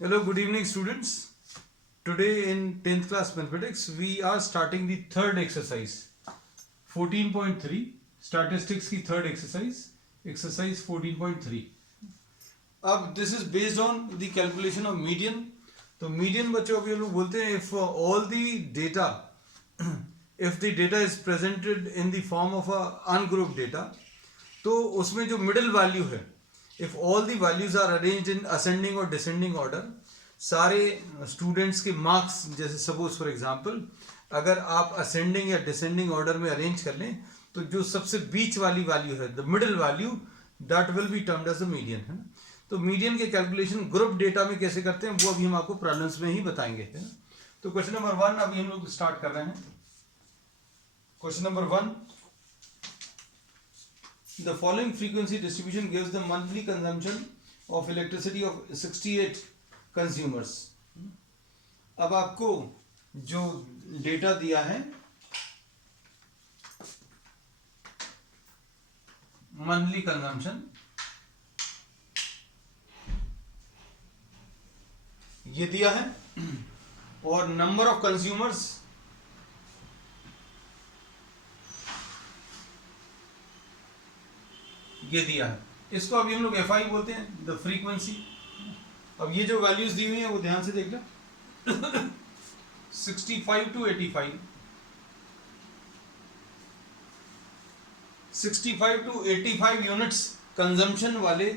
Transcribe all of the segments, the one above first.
Hello, good evening, students. Today in 10th class mathematics, we are starting the third exercise, 14.3, statistics की third exercise 14.3. अब this is based on the calculation of median. तो median बच्चों अभी हम लोग बोलते हैं if all the data, if the data is presented in the form of a ungrouped data, तो उसमें जो middle value है, if all the values are arranged in ascending or descending order, सारे स्टूडेंट्स के मार्क्स जैसे suppose for example अगर आप ascending या डिसेंडिंग ऑर्डर में अरेंज कर लें तो जो सबसे बीच वाली वैल्यू है the middle value that will be termed as the median, है ना. तो मीडियन के कैलकुलेशन ग्रुप डेटा में कैसे करते हैं वो अभी हम आपको प्रॉब्लम्स में ही बताएंगे, है ना. तो क्वेश्चन नंबर 1 अभी हम लोग स्टार्ट कर रहे हैं. Question number 1, the following frequency distribution gives the monthly consumption of elasticity of 68 consumers. अब आपको जो डेटा दिया है मंथली कंजम्पशन ये दिया है और नंबर ऑफ कंज्यूमर्स ये दिया है. इसको अभी हम लोग एफआई बोलते हैं, द फ्रीक्वेंसी. अब ये जो वैल्यूज दी हुई है वो ध्यान से देख लो. 65 to 85, 65 to 85 यूनिट्स कंजम्पशन वाले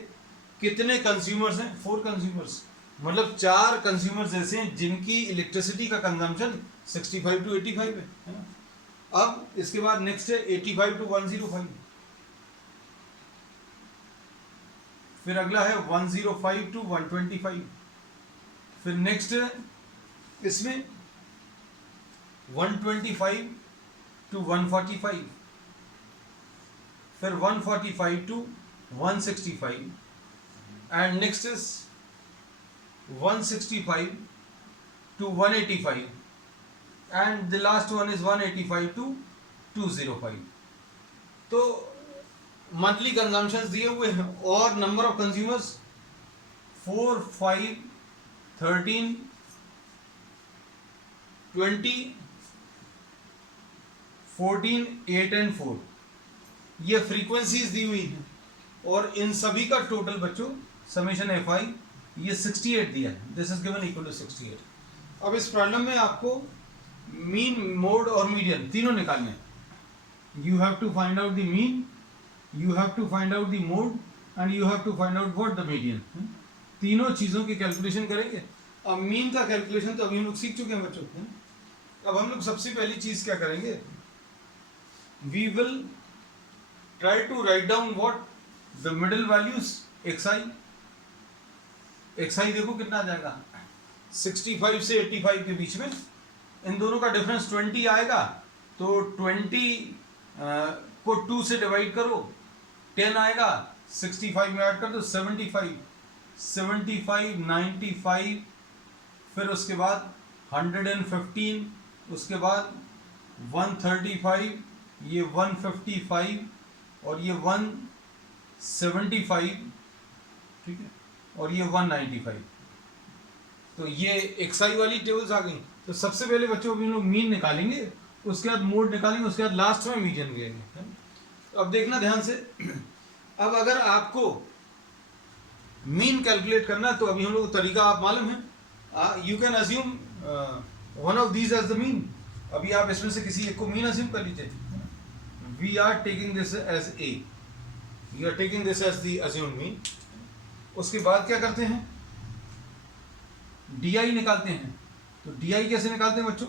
कितने कंज्यूमर्स हैं? 4 कंज्यूमर्स. मतलब 4 कंज्यूमर्स ऐसे हैं जिनकी इलेक्ट्रिसिटी का कंजम्पशन 65 to 85 है ना. अब इसके बाद नेक्स्ट है 85 to 105, फिर अगला है 105 to 125, फिर नेक्स्ट इसमें 125 to 145, फिर 145 to 165 and next is 165 to 185 and the last one is 185 to 205. तो मंथली कंजम्पशन दिए हुए हैं और नंबर ऑफ कंज्यूमर्स 4, 5, 13, 20, 14, 8 एंड 4 ये फ्रीक्वेंसीज दी हुई हैं और इन सभी का टोटल बच्चों समेशन एफ आई ये 68 दिया है. This is given equal to 68. अब इस प्रॉब्लम में आपको मीन, मोड और मीडियन तीनों निकालने. You have to find out the mean, you have to find out the mode and you have to find out what the median. तीनों चीजों की कैलकुलेशन करेंगे. अब मीन का कैलकुलेशन तो अभी हम लोग सीख चुके हैं बच्चों. अब हम लोग सबसे पहली चीज क्या करेंगे, we will try to write down what the middle values xi. xi देखो कितना आ जाएगा, 65 से 85 के बीच में इन दोनों का डिफरेंस 20 आएगा. तो 20 को 2 से डिवाइड करो, 10 आएगा, 65 में ऐड कर दो 75, 75, 95, फिर उसके बाद 115, उसके बाद 135, ये 155 और ये 175, ठीक है, और ये 195. तो ये एक्सआई वाली टेबल्स आ गई. तो सबसे पहले बच्चों हम लोग मीन निकालेंगे, उसके बाद मोड निकालेंगे, उसके बाद लास्ट में मीडियन लेंगे. अब देखना ध्यान से. अब अगर आपको मीन कैलकुलेट करना है तो अभी हम लोग तरीका आप मालूम है, you can assume one of these as the mean. अभी आप इसमें से किसी एक को मीन अज्यूम कर लीजिए. We are taking this as a, you are taking this as the assumed mean. उसके बाद क्या करते हैं, डी आई निकालते हैं. तो डी आई कैसे निकालते हैं बच्चों,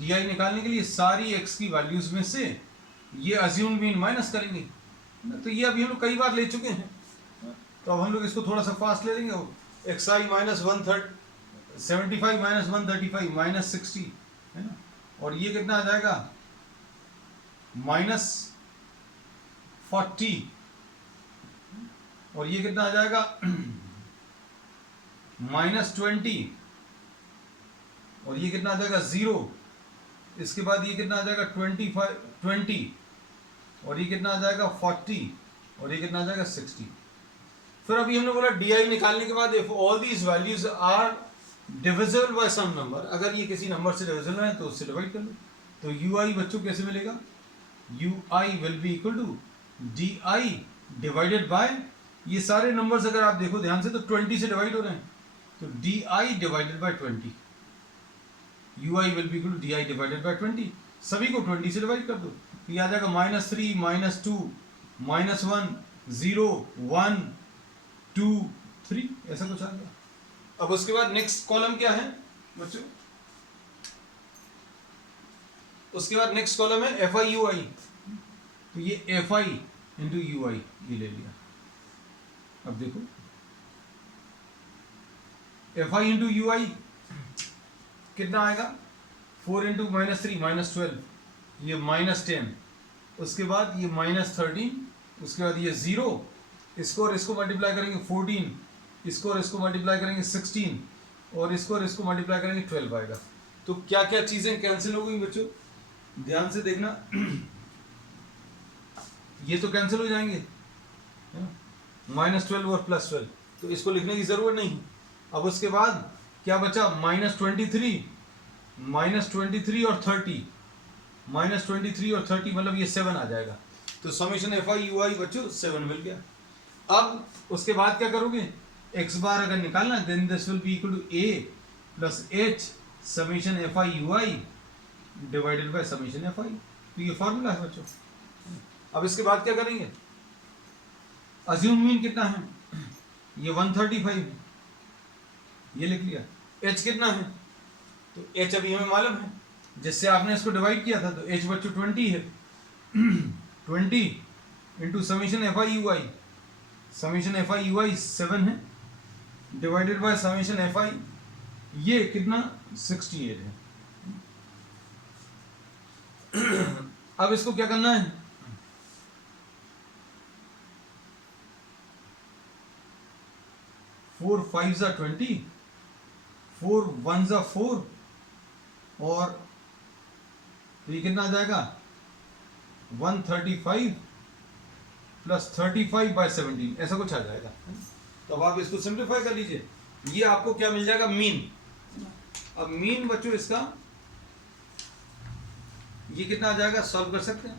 डी आई निकालने के लिए सारी एक्स की वैल्यूज में से ये अज्यूम्ड मीन माइनस करेंगे. तो ये अभी हम लोग कई बार ले चुके हैं. तो अब हम लोग इसको थोड़ा सा फास्ट ले लेंगे. एक्स आई माइनस 175 माइनस 135 माइनस 60, है ना. और ये कितना आ जाएगा, माइनस 40, और ये कितना आ जाएगा, माइनस 20, और ये कितना आ जाएगा 0. इसके बाद ये कितना आ जाएगा 20, और ये कितना आ जाएगा 40, और ये कितना आ जाएगा 60. फिर अभी हमने बोला di निकालने के बाद if all these values are divisible by some number, अगर ये किसी नंबर से डिविजिबल है तो उससे डिवाइड कर लो। तो ui बच्चों कैसे मिलेगा, ui will be equal to di divided by, ये सारे नंबर्स अगर आप देखो ध्यान से तो 20 से डिवाइड हो रहे हैं, तो di divided by 20, ui will be equal to di divided by 20, सभी को 20 से डिवाइड कर दो, तो ये आ जाएगा -3 -2 -1 0 1 2 3, ऐसा कुछ आ गया। अब उसके बाद नेक्स्ट कॉलम क्या है बच्चों, उसके बाद नेक्स्ट कॉलम है एफ आई यू आई, तो ये एफ आई इंटू यू आई ये ले लिया। अब देखो एफ आई इंटू यू आई कितना आएगा, 4 इंटू -3 -12, ये -10, उसके बाद ये -13, उसके बाद ये 0, इसको और इसको मल्टीप्लाई करेंगे 14, इसको और इसको मल्टीप्लाई करेंगे 16, और इसको और इसको मल्टीप्लाई करेंगे 12 आएगा। तो क्या क्या चीजें कैंसिल हो गई बच्चों, ध्यान से देखना, ये तो कैंसिल हो जाएंगे, -12 और +12, तो इसको लिखने की जरूरत नहीं। अब उसके बाद क्या बचा, -23 और 30, -23 और 30 मतलब ये 7 आ जाएगा, तो समेशन एफ आई यू आई बच्चों 7 मिल गया। अब उसके बाद क्या करोगे, x बार अगर निकालना then this will be equal to a plus h summation F I you I divided by summation F I, तो ये फॉर्मूला है बच्चों। अब इसके बाद क्या करेंगे, अज्यूम मीन कितना है, ये 135, ये लिख लिया, h कितना है, तो h अभी हमें मालूम है, जिससे आपने इसको डिवाइड किया था, तो h बच्चों 20 है, 20 into summation F I you i, summation F I you i 7 है, divided by summation F i ये कितना 68 है। अब इसको क्या करना है, फोर 5 जा 20, 4 1 जा 4, और तो ये कितना आ जाएगा 135 प्लस 35 बाय 17, ऐसा कुछ आ जाएगा। तो अब आप इसको सिंप्लीफाई कर लीजिए, ये आपको क्या मिल जाएगा, मीन। अब मीन बच्चों इसका ये कितना आ जाएगा, सॉल्व कर सकते हैं,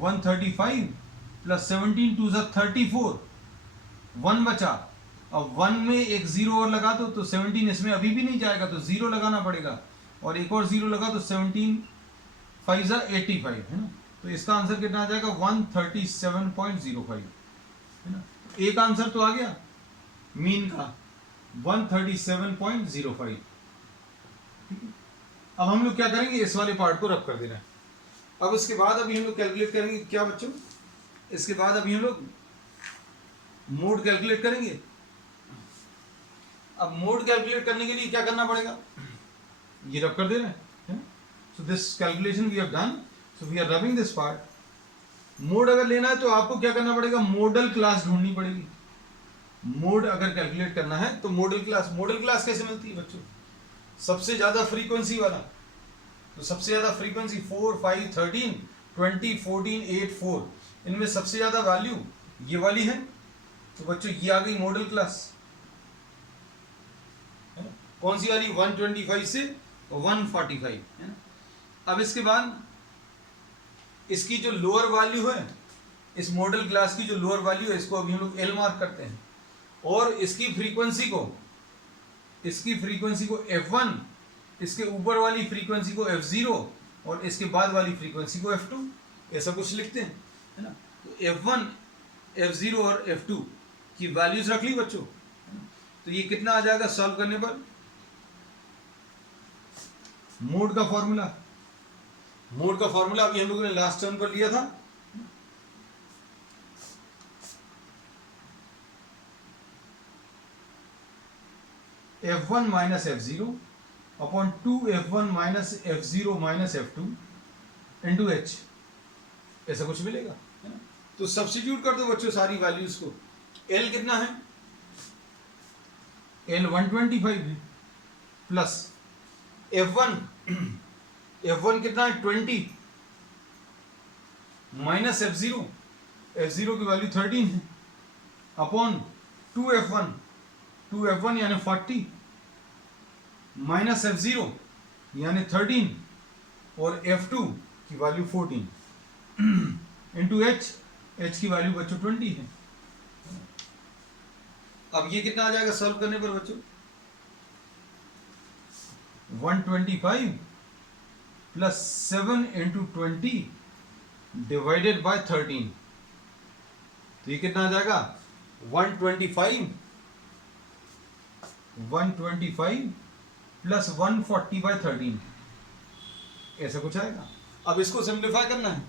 135 प्लस 17 2 जा 34, 1 बचा, अब 1 में एक 0 और लगा दो तो 17 इसमें अभी भी नहीं जाएगा, तो 0 लगाना पड़ेगा, और एक और 0 लगा तो 17 5 जा 85 है ना, तो इसका आंसर कितना आ जाएगा 137.05 है ना। एक आंसर तो आ गया मीन का 137.05। अब हम लोग क्या करेंगे, इस वाले पार्ट को रब कर देना है। अब उसके बाद अभी हम लोग कैलकुलेट करेंगे क्या बच्चों, इसके बाद अभी हम लोग मोड कैलकुलेट करेंगे। अब मोड कैलकुलेट करने के लिए क्या करना पड़ेगा, ये रब कर देना है। So this calculation we have done, so we are rubbing this part. Mode अगर लेना है तो आपको क्या करना पड़ेगा, मॉडल क्लास ढूंढनी पड़ेगी। मोड अगर कैलकुलेट करना है तो मॉडल क्लास कैसे मिलती है बच्चों, सबसे ज्यादा फ्रीक्वेंसी वाला, तो सबसे ज्यादा फ्रीक्वेंसी 4 5 13 20 14 8 4, इनमें सबसे ज्यादा वैल्यू ये वाली है, तो बच्चों ये आ गई मॉडल क्लास। कौन सी वाली, 125 से 145 है ना। अब इसके बाद इसकी जो लोअर वैल्यू है, इस मॉडल क्लास की जो लोअर वैल्यू है, इसको अभी हम लोग एल मार्क करते हैं, और इसकी फ्रीक्वेंसी को f1, इसके ऊपर वाली फ्रीक्वेंसी को f0, और इसके बाद वाली फ्रीक्वेंसी को f2, ऐसा कुछ लिखते हैं है ना। तो f1 f0 और f2 की वैल्यूज रख ली बच्चों, तो ये कितना आ जाएगा सॉल्व करने पर, मोड का फॉर्मूला अभी हम लोगों ने लास्ट टर्म पर लिया था, f1 minus f0 upon 2f1 minus f0 minus f2 into h, ऐसा कुछ मिलेगा है ना। तो सब्स्टिट्यूट कर दो बच्चों सारी वैल्यूज को। l कितना है, l 125 है, प्लस f1 कितना है 20, माइनस f0 की वैल्यू 13 है, अपॉन 2f1, 2f1 यानी 40 माइनस f0 यानी 13 और f2 की वैल्यू 14 इंटू h की वैल्यू बच्चों 20 है। अब ये कितना आ जाएगा सॉल्व करने पर बच्चों? 125 प्लस 7 इंटू 20 डिवाइडेड बाय 13, तो ये कितना आ जाएगा? 125 प्लस 140 बाय 13, ऐसा कुछ आएगा। अब इसको सिंप्लीफाई करना है,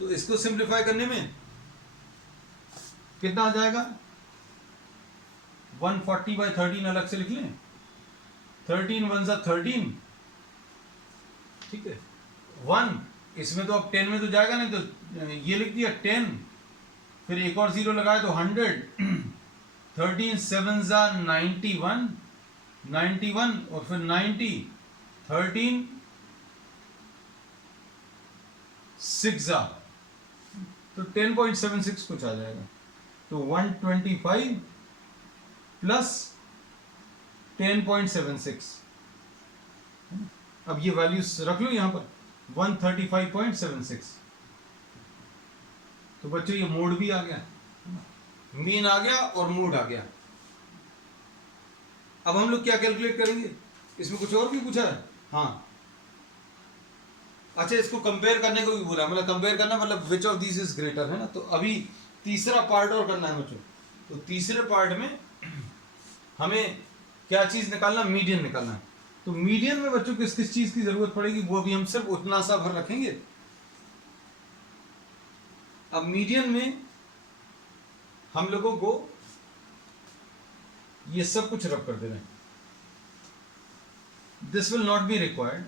तो इसको सिंप्लीफाई करने में कितना आ जाएगा? 140 बाय 13 अलग से लिख लें, 13 वन जा 13, ठीक है, 1 इसमें तो अब 10 में तो जाएगा नहीं, तो ये लिख दिया 10, फिर एक और 0 लगाए तो 100, 13 7 जा 91, 91 और फिर 90, 13 6 जा, तो 10.76 कुछ आ जाएगा। तो 125 प्लस 10.76, अब ये वैल्यूज रख लो यहां पर, 135.76। तो बच्चों ये मोड भी आ गया, मीन आ गया और मोड आ गया। अब हम लोग क्या कैलकुलेट करेंगे? इसमें कुछ और भी पूछा है? हाँ, अच्छा, इसको कंपेयर करने को भी बोला, मतलब कंपेयर करना मतलब which of this is greater, है ना। तो अभी तीसरा पार्ट और करना है बच्चों। तो तीसरे पार्ट में हमें क्या चीज निकालना? मीडियन निकालना है। तो मीडियन में बच्चों किस किस चीज की जरूरत पड़ेगी वो अभी हम सिर्फ उतना सा भर रखेंगे। अब मीडियन में हम लोगों को ये सब कुछ रब कर देना है, this will not be required.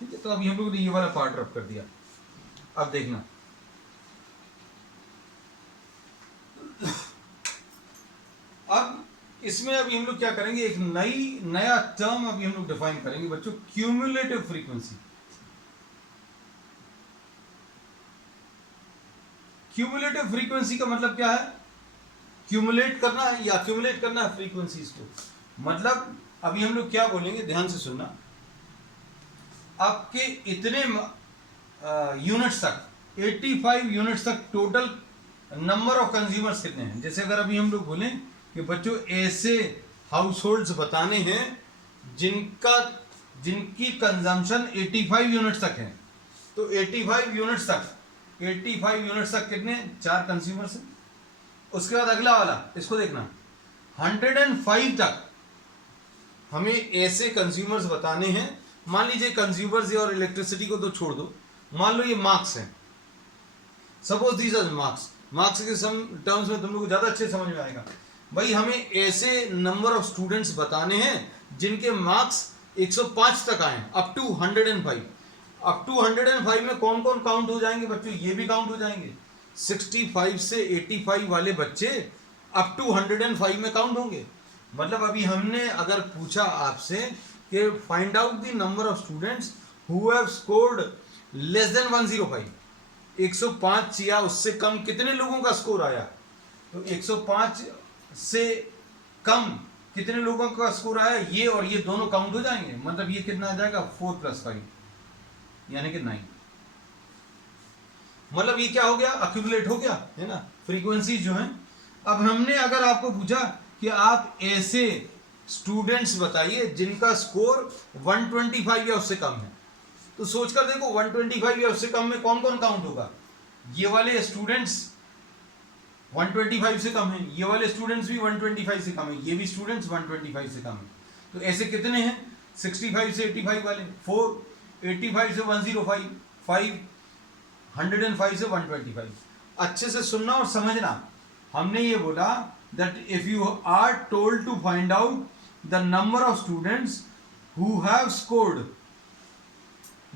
ठीक है, तो अभी हम लोगों ने ये वाला पार्ट रब कर दिया। अब देखना, अब इसमें अभी हम लोग क्या करेंगे? एक नया टर्म अभी हम लोग डिफाइन करेंगे बच्चों, क्यूमुलेटिव फ्रीक्वेंसी। क्यूमुलेटिव फ्रीक्वेंसी का मतलब क्या है? क्यूमुलेट करना है या एक्यूमुलेट करना है फ्रीक्वेंसीज को। मतलब अभी हम लोग क्या बोलेंगे, ध्यान से सुनना। आपके इतने यूनिट्स तक, 85 यूनिट्स तक टोटल नंबर ऑफ कंज्यूमर्स कितने हैं। जैसे अगर अभी हम लोग बोलें कि बच्चों ऐसे हाउस होल्ड्स बताने हैं जिनकी कंजम्पशन 85 यूनिट्स तक है, तो 85 यूनिट्स तक कितने? 4 कंज्यूमर्स हैं। उसके बाद अगला वाला, इसको देखना, 105 तक हमें ऐसे कंज्यूमर्स बताने हैं। मान लीजिए कंज्यूमर्स और इलेक्ट्रिसिटी को तो छोड़ दो, मान लो ये मार्क्स हैं, सपोज दीज आर मार्क्स के सम टर्म्स में तुम लोग को ज्यादा अच्छे समझ में आएगा। भाई हमें ऐसे नंबर ऑफ स्टूडेंट्स बताने हैं जिनके मार्क्स 105 तक आए, अप टू 105। अप टू 105 में कौन कौन काउंट हो जाएंगे बच्चों? ये भी काउंट हो जाएंगे। 65 से 85 वाले बच्चे अप टू 105 में काउंट होंगे। मतलब अभी हमने अगर पूछा आपसे कि find out the number of students who have scored less than 105, 105 या उससे कम कितने लोगों का स्कोर आया? तो 105 से कम कितने लोगों का स्कोर आया, ये और ये दोनों काउंट हो जाएंगे। मतलब ये कितना आ जाएगा? 4 + 5 यानी कि 9। मतलब ये क्या हो गया? एक्यूमुलेट हो गया, है ना, फ्रीक्वेंसी जो है। अब हमने अगर आपको पूछा कि आप ऐसे स्टूडेंट्स बताइए जिनका स्कोर 125 या उससे कम है, तो सोचकर देखो 125 या उससे कम में कौन कौन काउंट होगा। ये वाले स्टूडेंट्स 125 से कम है, ये वाले स्टूडेंट्स भी 125 से कम है, ये भी स्टूडेंट्स 125 से कम है। तो ऐसे कितने हैं? 65 से 85 वाले 4, 85 से 105 5, 105 से 125। अच्छे से सुनना और समझना। हमने ये बोला that if you are told to find out the number of students who have scored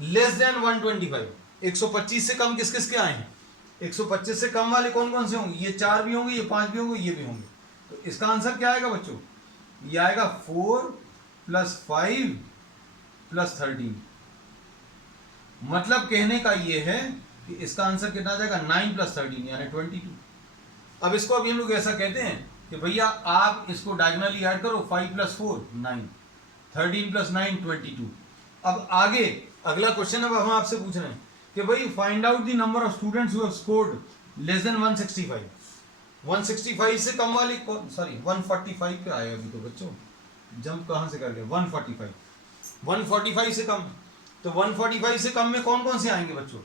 less than 125, 125 से कम किस किस के आए हैं? 125 से कम वाले कौन कौन से होंगे? ये 4 भी होंगे, ये 5 भी होंगे, ये भी होंगे। तो इसका आंसर क्या आएगा बच्चों? ये आएगा 4 + 5 + 13। मतलब कहने का ये है कि इसका आंसर कितना आ जाएगा? 9 + 13 यानी 22। अब इसको अभी हम लोग ऐसा कहते हैं कि भैया आप इसको डायगोनली ऐड करो, 5 + 4 9, 13 + 9 22। अब आगे अगला क्वेश्चन अब हम आपसे पूछ रहे हैं कि भाई find out the number of students who have scored less than 165। 165 से कम वाली कौन, सॉरी 145 पे आए अभी तो बच्चों, जंप कहां से कर गए? 145, 145 से कम। तो 145 से कम में कौन कौन से आएंगे बच्चों?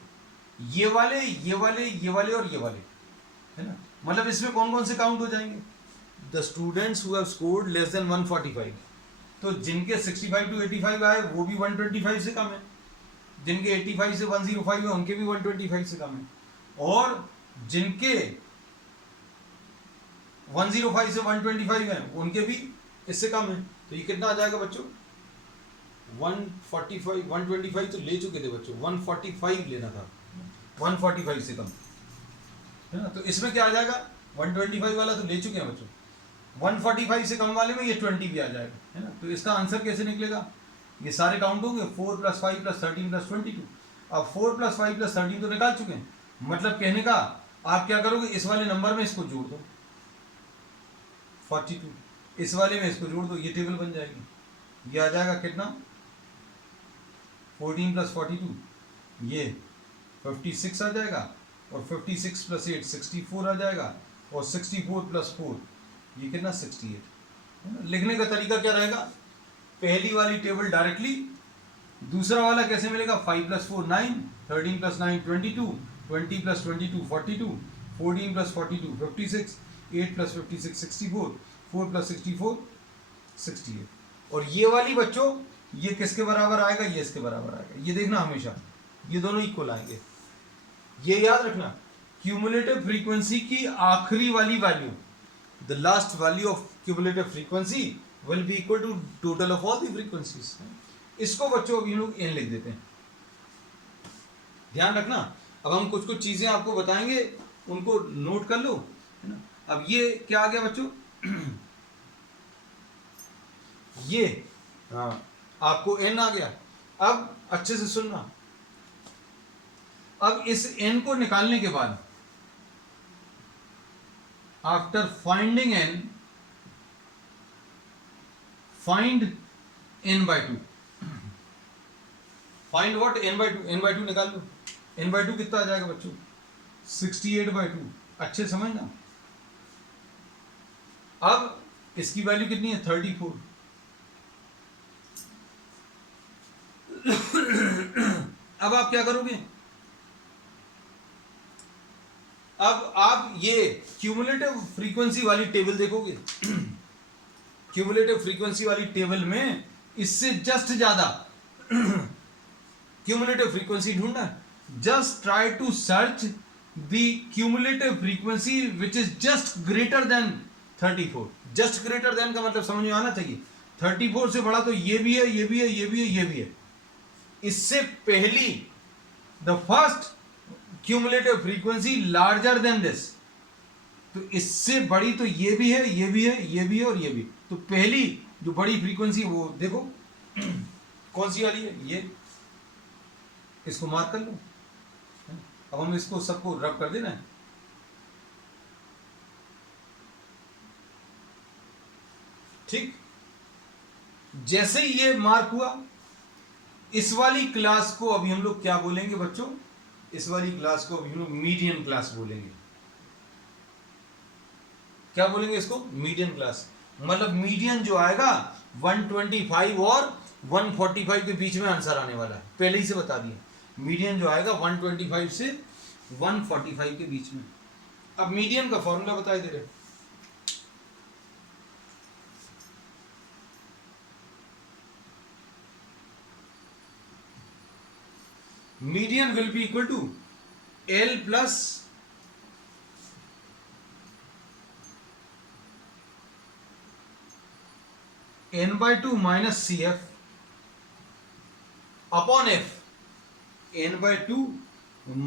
ये वाले, ये वाले, ये वाले और ये वाले, है ना। मतलब इसमें कौन कौन से काउंट हो जाएंगे? The students who have scored less than 145। तो जिनके 65 to 85 आए वो भी 125 से कम है, जिनके 85 से 105 है उनके भी 125 से कम है, और जिनके 105 से 125 है उनके भी इससे कम है। तो ये कितना आ जाएगा बच्चों? 145, 125 तो ले चुके थे बच्चों, 145 लेना था, 145 से कम, है ना। तो इसमें क्या आ जाएगा? 125 वाला तो ले चुके हैं बच्चों, 145 से कम वाले में ये 20 भी आ जाएगा, है ना। तो इसका आंसर कैसे निकलेगा? ये सारे काउंट होंगे, 4 + 5 + 13 + 22। अब 4 + 5 + 13 तो निकाल चुके हैं, मतलब कहने का आप क्या करोगे? इस वाले नंबर में इसको जोड़ दो 42, इस वाले में इसको जोड़ दो, ये टेबल बन जाएगी। ये आ जाएगा कितना? 14 + 42, ये 56 आ जाएगा, और 56 + 8 64 आ जाएगा, और 64 + 4 ये कितना? 68। लिखने का तरीका क्या रहेगा? पहली वाली टेबल डायरेक्टली, दूसरा वाला कैसे मिलेगा? 5 + 4 9, 13 + 9 22, 20 + 22 42, 14 + 42 56, 8 + 56 64, 4 + 64 68। और ये वाली बच्चों ये किसके बराबर आएगा? ये इसके बराबर आएगा। ये देखना हमेशा ये दोनों इक्वल आएंगे, ये याद रखना। क्यूमुलेटिव फ्रीक्वेंसी की आखिरी वाली value, the last value of cumulative frequency will be equal to total of all the frequencies. इसको बच्चों अभी लोग एन लिख देते हैं, ध्यान रखना। अब हम कुछ कुछ चीजें आपको बताएंगे, उनको नोट कर लो, है ना। अब ये क्या आ गया बच्चों? ये हाँ आपको एन आ गया। अब अच्छे से सुनना, अब इस एन को निकालने के बाद, after finding N, find n/2। Find what? n/2। n/2 निकाल लो। n/2 कितना आ जाएगा बच्चों? 68/2। अच्छे समझना। अब इसकी वैल्यू कितनी है? 34। अब आप क्या करोगे? अब आप ये क्यूमुलेटिव फ्रीक्वेंसी वाली टेबल देखोगे। क्यूमुलेटिव फ्रीक्वेंसी वाली टेबल में इससे जस्ट ज्यादा क्यूमुलेटिव फ्रीक्वेंसी ढूंढना। Just try to search the cumulative frequency which is just greater than 34। Just greater than का मतलब समझ में आना चाहिए। 34 से बड़ा तो ये भी है, ये भी है, ये भी है, ये भी है। इससे पहली the first cumulative frequency larger than this, तो इससे बड़ी तो ये भी है, ये भी है, ये भी है और ये भी। तो पहली जो बड़ी फ्रीक्वेंसी वो देखो कौन सी वाली है? ये, इसको मार्क कर लो। अब हम इसको सबको रब कर देना है। ठीक, जैसे ही ये मार्क हुआ, इस वाली क्लास को अभी हम लोग क्या बोलेंगे बच्चों? इस वाली क्लास को अभी हम लोग मीडियन क्लास बोलेंगे। क्या बोलेंगे इसको? Median class. मतलब मीडियन जो आएगा 125 और 145 के बीच में आंसर आने वाला है, पहले ही से बता दिया। मीडियन जो आएगा 125 से 145 के बीच में। अब मीडियन का फॉर्मूला बताए दे रहे। Median will be equal to L plus n/2 minus CF upon F। n/2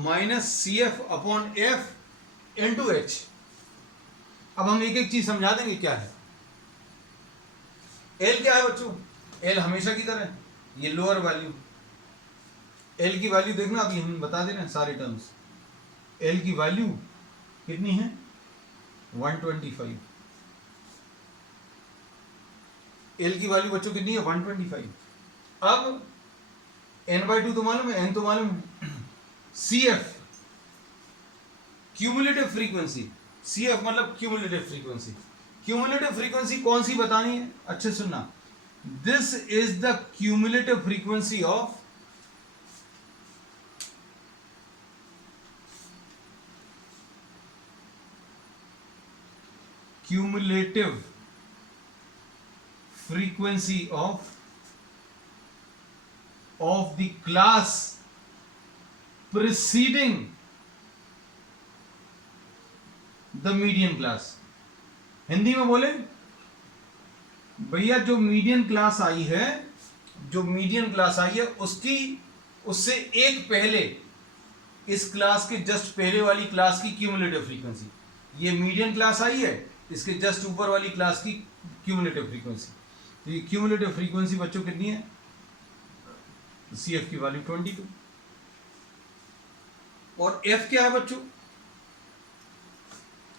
minus CF upon F into H। अब हम एक एक चीज समझा देंगे क्या है। एल क्या है बच्चों, एल हमेशा की तरह ये लोअर वैल्यू, एल की वैल्यू देखना, अभी हम बता दे रहे हैं सारे टर्म्स। एल की वैल्यू कितनी है 125, एल की वैल्यू बच्चों कितनी है 125। अब n/2 तो मालूम है, n तो मालूम है, C F cumulative frequency, C F मतलब क्यूमुलेटिव फ्रीक्वेंसी। क्यूमुलेटिव फ्रीक्वेंसी कौन सी बतानी है, अच्छे सुनना, this is the cumulative frequency of cumulative frequency of the class preceding the median class। Hindi में बोले भैया, जो मीडियन क्लास आई है, जो मीडियन क्लास आई है उसकी, उससे एक पहले इस क्लास के जस्ट पहले वाली क्लास की क्यूमुलेटिव फ्रीक्वेंसी, ये मीडियन क्लास आई है, इसके जस्ट ऊपर वाली क्लास की क्यूमुलेटिव फ्रीक्वेंसी। तो ये क्यूमुलेटिव फ्रीक्वेंसी बच्चों कितनी है, सी एफ की वैल्यू 22। और एफ क्या है बच्चों,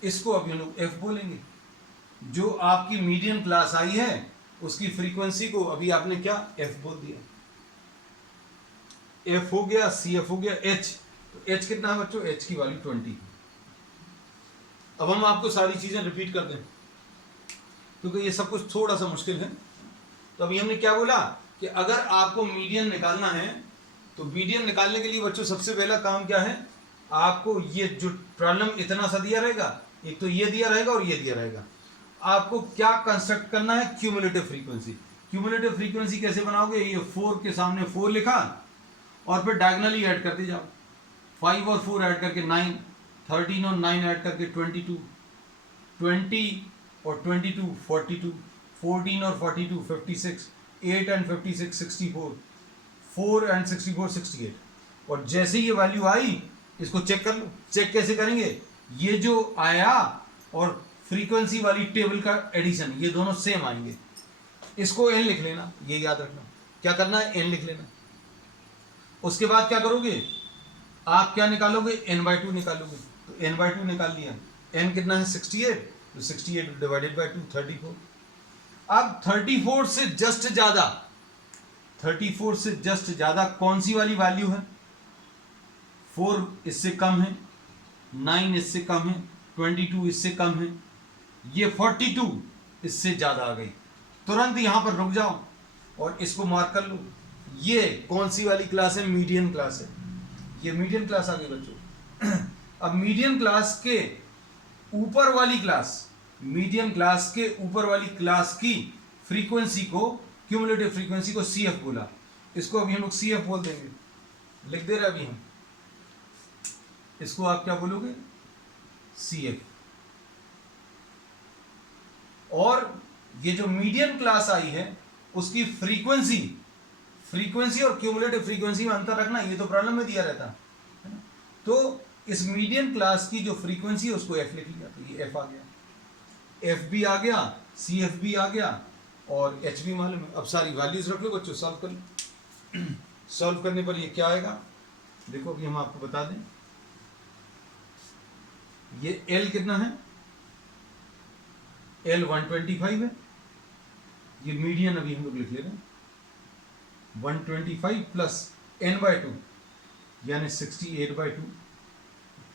इसको अभी हम लोग एफ बोलेंगे, जो आपकी मीडियन क्लास आई है उसकी फ्रीक्वेंसी को अभी आपने क्या एफ बोल दिया। एफ हो गया, सी एफ हो गया, एच, तो एच कितना है बच्चों, एच की वैल्यू 20। अब हम आपको सारी चीजें रिपीट कर दें क्योंकि ये सब कुछ थोड़ा सा मुश्किल है। तो अभी हमने क्या बोला कि अगर आपको मीडियन निकालना है तो मीडियन निकालने के लिए बच्चों सबसे पहला काम क्या है, आपको ये जो प्रॉब्लम इतना सा दिया रहेगा, एक तो ये दिया रहेगा और ये दिया रहेगा, आपको क्या कंस्ट्रक्ट करना है, क्यूमुलेटिव फ्रीक्वेंसी। क्यूमुलेटिव फ्रीक्वेंसी कैसे बनाओगे, ये 4 के सामने 4 लिखा और फिर डायगोनली ऐड करते जाओ, 5 और 4 ऐड करके 9, 13 और 9 ऐड करके 22, 20 और 22 42, 14 और 42 56, 8 एंड 56 64, 4 एंड 64 68। और जैसे ये वैल्यू आई इसको चेक कर लो। चेक कैसे करेंगे, ये जो आया और फ्रीक्वेंसी वाली टेबल का एडिशन, ये दोनों सेम आएंगे, इसको n लिख लेना, ये याद रखना, क्या करना है n लिख लेना। उसके बाद क्या करोगे, आप क्या निकालोगे, n/2 निकालोगे, तो n/2 निकाल लिया, n कितना है 68, तो 68 डिवाइडेड बाय 2 34। अब 34 से जस्ट ज्यादा, 34 से जस्ट ज्यादा कौन सी वाली वैल्यू है, 4 इससे कम है, 9 इससे कम है, 22 इससे कम है, ये 42 इससे ज्यादा आ गई। तुरंत यहां पर रुक जाओ और इसको मार्क कर लो, ये कौन सी वाली क्लास है, मीडियन क्लास है, ये मीडियन क्लास आ गई बच्चों। अब मीडियन क्लास के ऊपर वाली क्लास, मीडियन क्लास के ऊपर वाली क्लास की फ्रीक्वेंसी को, क्यूमुलेटिव फ्रीक्वेंसी को सी एफ बोला, इसको अभी हम लोग सी एफ बोल देंगे, लिख दे रहे अभी हम, इसको आप क्या बोलोगे, सी एफ। और ये जो मीडियन क्लास आई है उसकी फ्रीक्वेंसी, फ्रीक्वेंसी और क्यूमुलेटिव फ्रीक्वेंसी में अंतर रखना, ये तो प्रॉब्लम में दिया रहता है ना। तो इस मीडियन क्लास की जो फ्रीक्वेंसी है उसको एफ लिख लिया, तो ये एफ आ गया, एफ भी आ गया, सी एफ भी आ गया और एच भी मालूम है। अब सारी वैल्यूज रख लो बच्चों, सॉल्व कर लो। सॉल्व करने पर ये क्या आएगा, देखो अभी हम आपको बता दें, ये एल कितना है, एल 125 है, ये मीडियन अभी हम लोग लिख ले रहे हैं, 125 प्लस n/2 यानी 68/2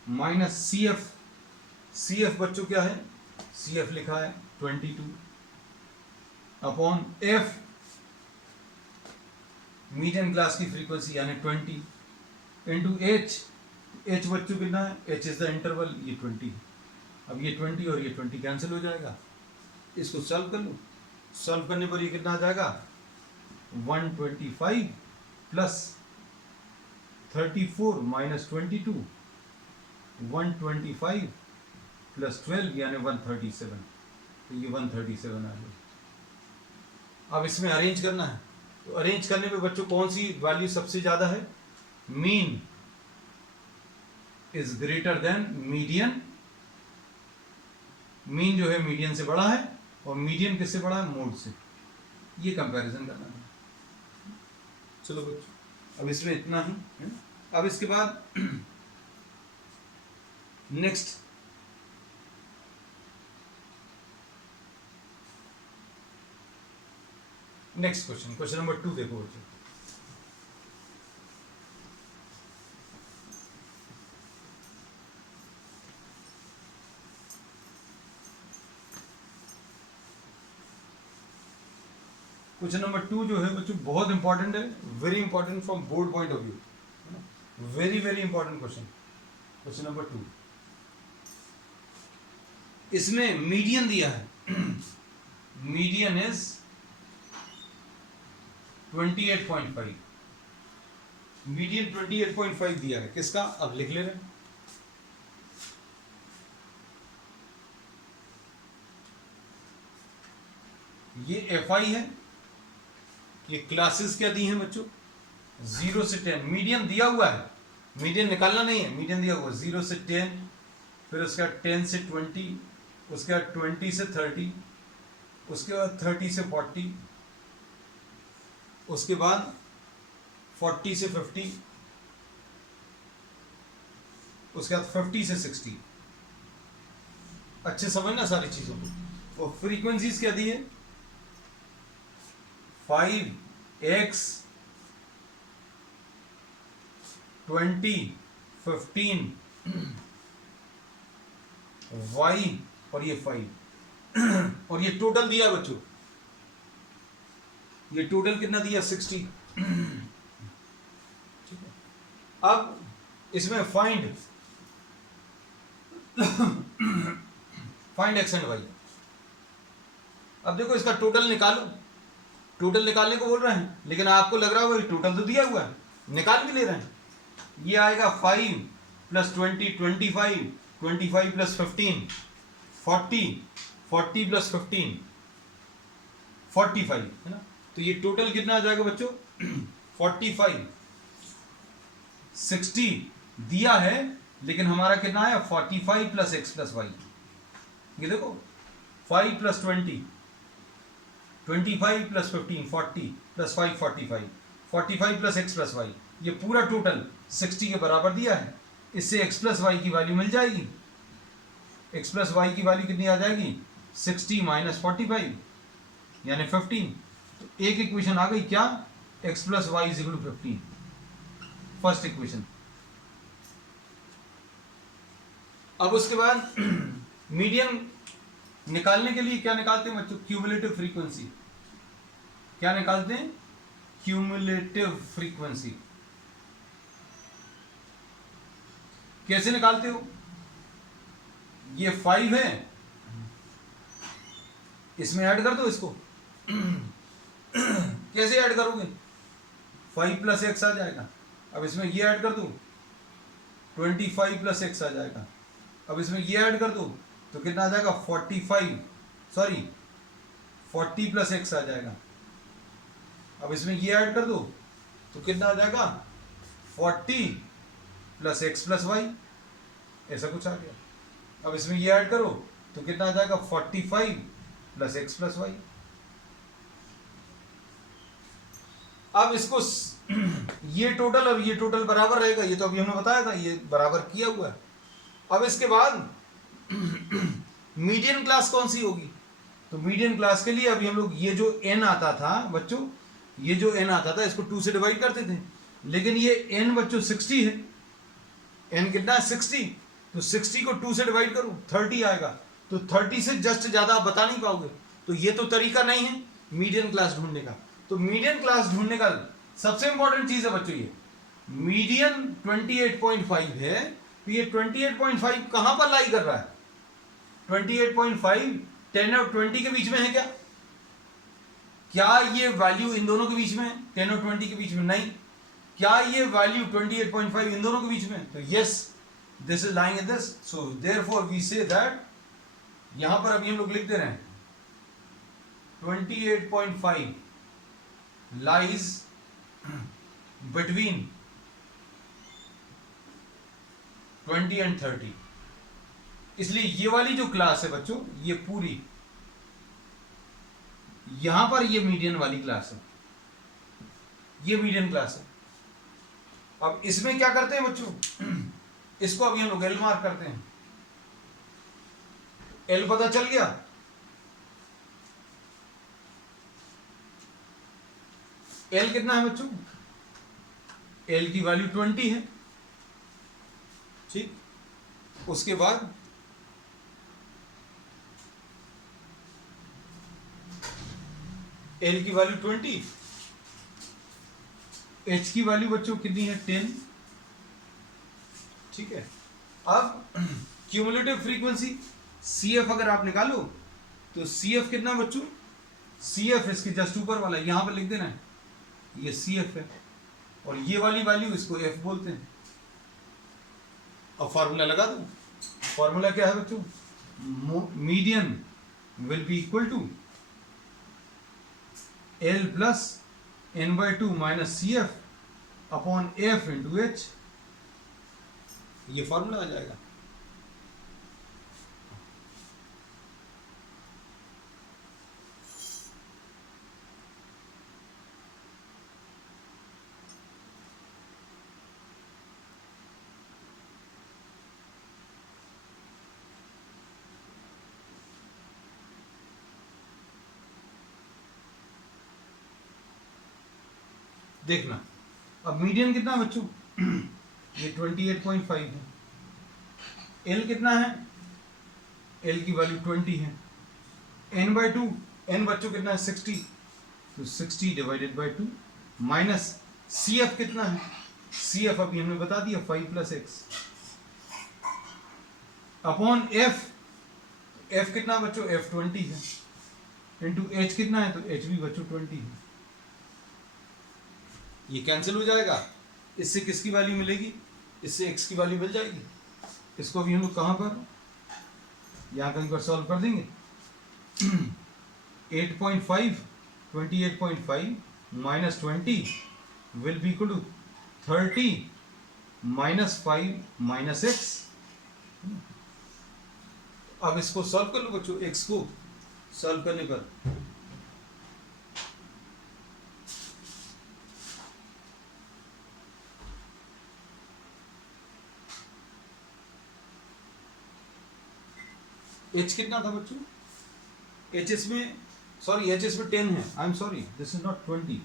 minus C F, C F बच्चों क्या है, सी एफ लिखा है 22 अपॉन एफ मीडियन क्लास की फ्रीक्वेंसी यानी 20 इंटू एच, एच बच्चों कितना है, एच इज द इंटरवल, ये 20। अब ये 20 और ये 20 कैंसिल हो जाएगा, इसको सॉल्व कर लो, सॉल्व करने पर ये कितना आ जाएगा, 125 प्लस 34 माइनस 22, 125 प्लस 12 यानी 137, तो ये 137 आ गया। अब इसमें अरेंज करना है, तो अरेंज करने पे बच्चों कौन सी वैल्यू सबसे ज्यादा है, mean is greater than median mean जो है मीडियन से बड़ा है और मीडियन किससे बड़ा है, मोड से। ये कंपैरिजन करना है। चलो बच्चों अब इसमें इतना ही है। अब इसके बाद नेक्स्ट क्वेश्चन नंबर 2 देखो बच्चों। क्वेश्चन नंबर 2 जो है बच्चों बहुत इंपॉर्टेंट है, very important from board point of view, very very important question number 2। इसमें मीडियन दिया है मीडियन इज 28.5, मीडियन 28.5 दिया है किसका, अब लिख ले रहे हैं। ये FI है, ये क्लासेस क्या दी हैं बच्चों, 0 से 10, मीडियन दिया हुआ है, मीडियन निकालना नहीं है, मीडियन दिया हुआ 0 से 10, फिर उसके बाद 10 से 20, उसके बाद 20 से 30, उसके बाद 30 से 40, उसके बाद 40 से 50, उसके बाद 50 से 60। अच्छे समझना सारी चीजों को। और फ्रीक्वेंसीज क्या दी है, 5x 20 15 y और ये 5 और ये टोटल दिया बच्चों, ये टोटल कितना दिया 60। ठीक है, अब इसमें फाइंड x एंड y। अब देखो इसका टोटल निकालो, टोटल निकालने को बोल रहे हैं, लेकिन आपको लग रहा होगा टोटल तो दिया हुआ है, निकाल भी ले रहे हैं। ये आएगा 5 प्लस 20 25, 25 प्लस 15 40, 40 प्लस 15 45, है ना। तो ये टोटल कितना आ जाएगा बच्चों 45। 60 दिया है लेकिन हमारा कितना है 45 प्लस x प्लस y। ये देखो 5 plus 20 25 plus 15 40 plus 5 45, 45 plus x plus y, ये पूरा टोटल 60 के बराबर दिया है। इससे x प्लस वाई की वैल्यू मिल जाएगी, x प्लस वाई की वैल्यू कितनी आ जाएगी 60 माइनस 45 यानी 15। तो एक इक्वेशन आ गई क्या, x plus Y is equal to 15, first equation. अब उसके बाद मीडियन निकालने के लिए क्या निकालते हैं बच्चों, क्यूमुलेटिव फ्रीक्वेंसी। क्या निकालते हैं, क्यूमुलेटिव फ्रीक्वेंसी। कैसे निकालते हो, ये 5 है, इसमें ऐड कर दो इसको कैसे ऐड करोगे, 5 प्लस एक्स आ जाएगा। अब इसमें ये ऐड कर दो 25 प्लस एक्स आ जाएगा। अब इसमें ये ऐड कर दो तो कितना आ जाएगा 40 प्लस एक्स आ जाएगा। अब इसमें ये ऐड कर दो तो कितना आ जाएगा 40 प्लस एक्स प्लस वाई, ऐसा कुछ आ गया। अब इसमें ये ऐड करो तो कितना आ जाएगा 45 प्लस एक्स प्लस वाई। अब इसको ये टोटल, अब ये टोटल बराबर रहेगा, ये तो अभी हमने बताया था, ये बराबर किया हुआ है। अब इसके बाद मीडियन क्लास कौन सी होगी, तो मीडियन क्लास के लिए अभी हम लोग ये जो n आता था बच्चों, ये जो n आता था इसको 2 से डिवाइड करते थे, लेकिन ये n बच्चों 60 है, n कितना है 60, तो 60 को 2 से डिवाइड करूं 30 आएगा, तो 30 से जस्ट ज्यादा आप बता नहीं पाओगे। तो ये तो तरीका नहीं है मीडियन क्लास ढूंढने का। तो मीडियन क्लास ढूंढने का सबसे इंपॉर्टेंट चीज है बच्चों, ये मीडियन 28.5 है, तो ये 28.5 कहां पर लाई कर रहा है, 28.5 10 और 20 के बीच में है क्या, क्या ये वैल्यू इन दोनों के बीच में है, 10 और 20 के बीच में नहीं। क्या ये वैल्यू 28.5 इन दोनों के बीच में, तो yes this is lying in this, so therefore we say that, यहां पर अभी हम लोग लिख दे रहे हैं 28.5 lies between 20 and 30, इसलिए ये वाली जो क्लास है बच्चों, ये पूरी यहां पर ये मीडियन वाली क्लास है, ये मीडियन क्लास है। अब इसमें क्या करते हैं बच्चों, इसको अभी हम लोग एल मार्क करते हैं। एल पता चल गया, एल कितना है बच्चों, एल की वैल्यू 20 है, ठीक। उसके बाद एल की वैल्यू 20, एच की वैल्यू बच्चों कितनी है 10, ठीक है। अब क्यूमुलेटिव फ्रीक्वेंसी सी एफ अगर आप निकालो तो सी एफ कितना बच्चों, सी एफ इसके जस्ट ऊपर वाला यहां पर लिख देना है, ये सी एफ है, और ये वाली वैल्यू इसको एफ बोलते हैं। अब फॉर्मूला लगा दो, फॉर्मूला क्या है बच्चों, median will be equal to L plus N by 2 minus C F upon F into H, ये फॉर्मूला आ जाएगा। देखना अब मीडियन कितना बच्चों, ये 28.5 है। एल कितना है, एल की वैल्यू 20 है। एन बाई 2, एन बच्चों कितना है 60, तो 60 divided by 2 minus C F कितना है, सी एफ अभी हमने बता दिया 5 plus X upon F, F कितना बच्चों, एफ 20 है, इंटू एच कितना है, तो एच भी बच्चों 20 है। ये कैंसिल हो जाएगा, इससे किसकी वैल्यू मिलेगी, इससे x की वैल्यू मिल जाएगी। इसको अभी हम लोग कहाँ पर, यहाँ कहीं पर सॉल्व कर देंगे। 8.5 28.5 minus 20 will be equal to 30 minus 5 minus x। अब इसको सॉल्व कर लो बच्चों, x को सॉल्व करने पर एच कितना था बच्चों, एच एस में सॉरी एच एस में 10 है, I am sorry this is not 20,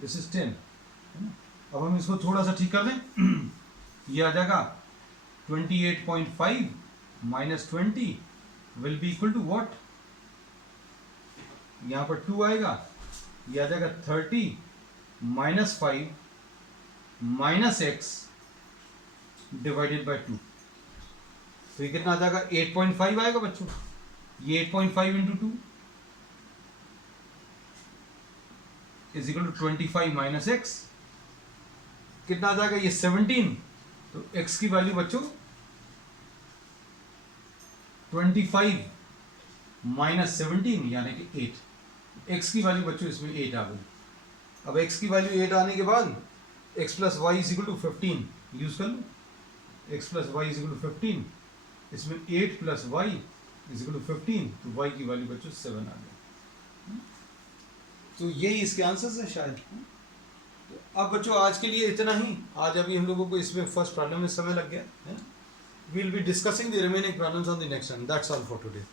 this is 10। अब हम इसको थोड़ा सा ठीक कर दें, ये आ जाएगा 28.5 minus 20 will be equal to what, यहाँ पर 2 आएगा, ये आ जाएगा 30 minus 5 minus X divided by 2, तो ये कितना आ जाएगा 8.5 आएगा बच्चों। ये 8.5 into 2 is equal to 25 minus X, कितना आ जाएगा ये 17, तो x की वैल्यू बच्चों 25 माइनस 17 यानी कि 8, x की वैल्यू बच्चों इसमें 8 आ गई। अब x की वैल्यू 8 आने के बाद x plus Y is equal to 15 use कर लो, x plus Y is equal to 15, इसमें 8 plus Y is equal to 15, तो y की वैल्यू बच्चों 7 आ गई। तो यही इसके आंसर्स है शायद। तो अब बच्चों आज के लिए इतना ही, आज अभी हम लोगों को इसमें फर्स्ट प्रॉब्लम में समय लग गया है। We will be discussing the remaining problems on the next time. That's all for today.